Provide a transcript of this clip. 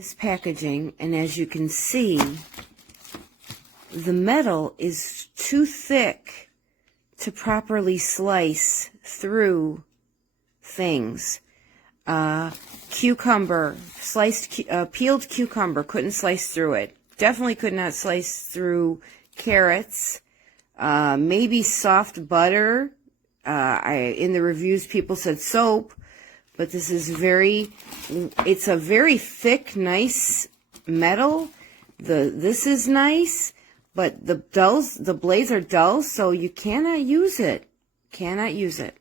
This packaging, and as you can see, the metal is too thick to properly slice through things. Cucumber, peeled cucumber, couldn't slice through it. Definitely could not slice through carrots. Maybe soft butter. In the reviews, people said soap, but this is it's a very thick, nice metal. This is nice, but the blades are dull, so you cannot use it. Cannot use it.